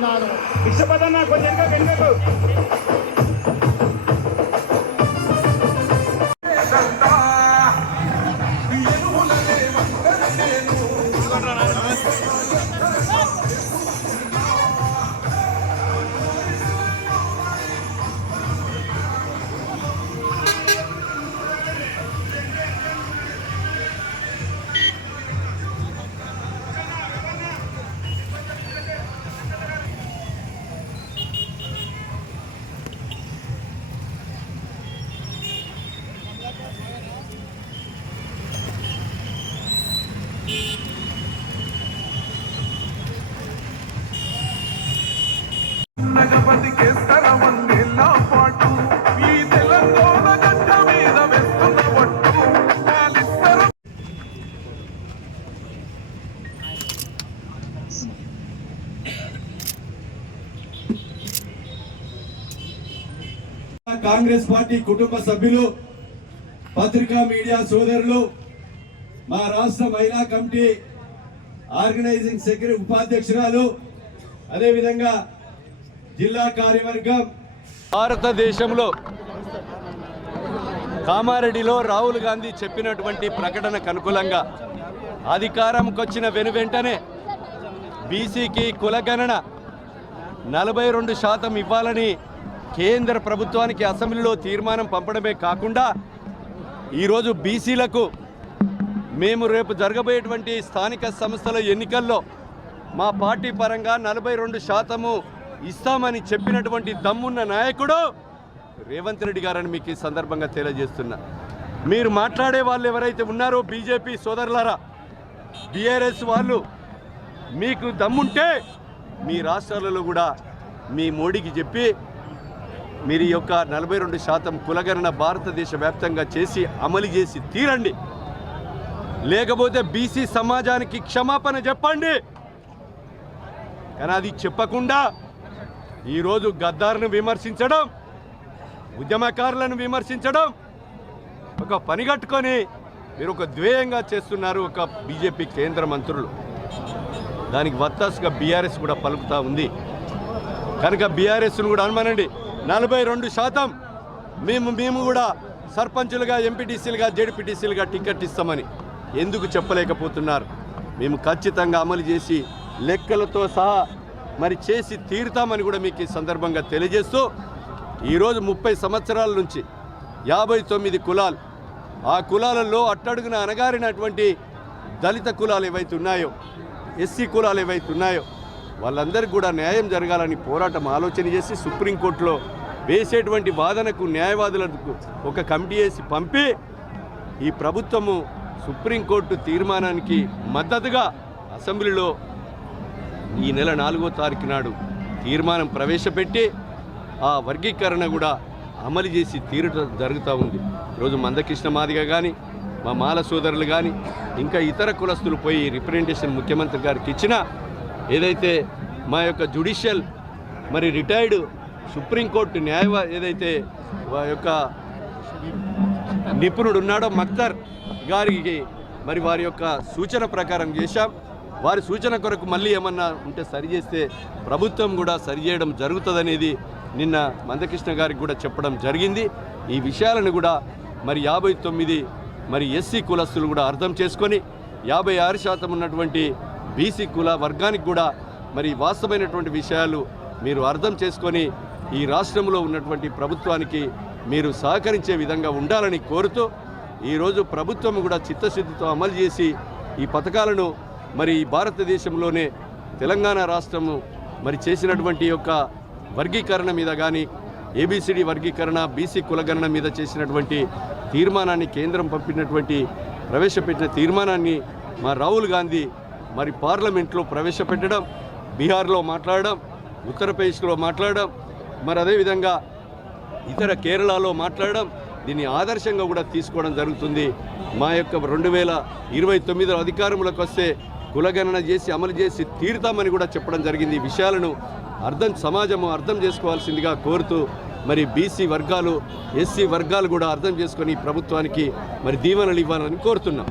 ప్రమాణం చేస్తున్నాను విశ్వపదన్న కొంచెం వెనుకకు కాంగ్రెస్ పార్టీ కుటుంబ సభ్యులు పత్రికా మీడియా సోదరులు మా రాష్ట్ర మహిళా కమిటీ ఆర్గనైజింగ్ సెక్రటరీ ఉపాధ్యక్షురాలు అదేవిధంగా జిల్లా కార్యవర్గం. భారతదేశంలో కామారెడ్డిలో రాహుల్ గాంధీ చెప్పినటువంటి ప్రకటనకు అనుకూలంగా అధికారంకి వచ్చిన వెను వెంటనే బీసీకి కులగణన నలభై రెండు శాతం ఇవ్వాలని కేంద్ర ప్రభుత్వానికి అసెంబ్లీలో తీర్మానం పంపడమే కాకుండా ఈరోజు బీసీలకు మేము రేపు జరగబోయేటువంటి స్థానిక సంస్థల ఎన్నికల్లో మా పార్టీ పరంగా నలభై రెండు శాతము ఇస్తామని చెప్పినటువంటి దమ్మున్న నాయకుడు రేవంత్ రెడ్డి గారని మీకు ఈ సందర్భంగా తెలియజేస్తున్నా. మీరు మాట్లాడే వాళ్ళు ఎవరైతే ఉన్నారో బీజేపీ సోదరులారా బీఆర్ఎస్ వాళ్ళు మీకు దమ్ముంటే మీ రాష్ట్రాలలో కూడా మీ మోడీకి చెప్పి మీరు ఈ యొక్క నలభై రెండు శాతం కులగణన భారతదేశ వ్యాప్తంగా చేసి అమలు చేసి తీరండి. లేకపోతే బీసీ సమాజానికి క్షమాపణ చెప్పండి. కానీ అది చెప్పకుండా ఈరోజు గద్దారును విమర్శించడం ఉద్యమకారులను విమర్శించడం ఒక పని కట్టుకొని మీరు ఒక ద్వేయంగా చేస్తున్నారు ఒక బీజేపీ కేంద్ర మంత్రులు. దానికి వత్తాసుగా బీఆర్ఎస్ కూడా పలుకుతూ ఉంది. కనుక బీఆర్ఎస్ను కూడా అనుమానండి. నలభై రెండు శాతం మేము మేము కూడా సర్పంచులుగా ఎంపీటీసీలుగా జేడీపీటీసీలుగా టికెట్ ఇస్తామని ఎందుకు చెప్పలేకపోతున్నారు? మేము ఖచ్చితంగా అమలు చేసి లెక్కలతో సహా మరి చేసి తీరుతామని కూడా మీకు ఈ సందర్భంగా తెలియజేస్తూ ఈరోజు ముప్పై సంవత్సరాల నుంచి యాభై తొమ్మిది కులాలు ఆ కులాలలో అట్టడుగున అనగారినటువంటి దళిత కులాలు ఏవైతే ఉన్నాయో ఎస్సీ కులాలు ఏవైతే ఉన్నాయో వాళ్ళందరికీ కూడా న్యాయం జరగాలని పోరాటం ఆలోచన చేసి సుప్రీంకోర్టులో వేసేటువంటి వాదనకు న్యాయవాదులకు ఒక కమిటీ వేసి పంపి ఈ ప్రభుత్వము సుప్రీంకోర్టు తీర్మానానికి మద్దతుగా అసెంబ్లీలో ఈ నెల నాలుగో తారీఖు నాడు తీర్మానం ప్రవేశపెట్టి ఆ వర్గీకరణ కూడా అమలు చేసి తీరట జరుగుతూ ఉంది. ఈరోజు మందకృష్ణ మాదిగ కానీ మా మాల సోదరులు కానీ ఇంకా ఇతర కులస్తులు పోయి రిప్రజెంటేషన్ ముఖ్యమంత్రి గారికి ఇచ్చిన ఏదైతే మా యొక్క జుడిషియల్ మరి రిటైర్డ్ సుప్రీంకోర్టు న్యాయవా ఏదైతే వా యొక్క నిపుణుడు ఉన్నాడో మక్తర్ గారికి మరి వారి యొక్క సూచన ప్రకారం చేశాం. వారి సూచన కొరకు మళ్ళీ ఏమన్నా ఉంటే సరి చేస్తే ప్రభుత్వం కూడా సరి చేయడం జరుగుతుందనేది నిన్న మందకృష్ణ గారికి కూడా చెప్పడం జరిగింది. ఈ విషయాలను కూడా మరి యాభై తొమ్మిది మరి ఎస్సీ కులస్తులు కూడా అర్థం చేసుకొని యాభై ఆరు శాతం ఉన్నటువంటి బీసీ కుల వర్గానికి కూడా మరి వాస్తవమైనటువంటి విషయాలు మీరు అర్థం చేసుకొని ఈ రాష్ట్రంలో ఉన్నటువంటి ప్రభుత్వానికి మీరు సహకరించే విధంగా ఉండాలని కోరుతూ ఈరోజు ప్రభుత్వం కూడా చిత్తశుద్ధితో అమలు చేసి ఈ పథకాలను మరి ఈ భారతదేశంలోనే తెలంగాణ రాష్ట్రము మరి చేసినటువంటి యొక్క వర్గీకరణ మీద కానీ ఏబిసిడి వర్గీకరణ బీసీ కులగణన మీద చేసినటువంటి తీర్మానాన్ని కేంద్రం పంపినటువంటి ప్రవేశపెట్టిన తీర్మానాన్ని మా రాహుల్ గాంధీ మరి పార్లమెంట్లో ప్రవేశపెట్టడం బీహార్లో మాట్లాడడం ఉత్తరప్రదేశ్లో మాట్లాడడం మరి అదేవిధంగా ఇతర కేరళలో మాట్లాడడం దీన్ని ఆదర్శంగా కూడా తీసుకోవడం జరుగుతుంది. మా యొక్క రెండు వేల ఇరవై తొమ్మిదిలో అధికారంలోకి వస్తే కులగణన చేసి అమలు చేసి తీరుతామని కూడా చెప్పడం జరిగింది. ఈ విషయాలను అర్థం సమాజము అర్థం చేసుకోవాల్సిందిగా కోరుతూ మరి బీసీ వర్గాలు ఎస్సీ వర్గాలు కూడా అర్థం చేసుకొని ప్రభుత్వానికి మరి దీవెనలు ఇవ్వాలని కోరుతున్నాం.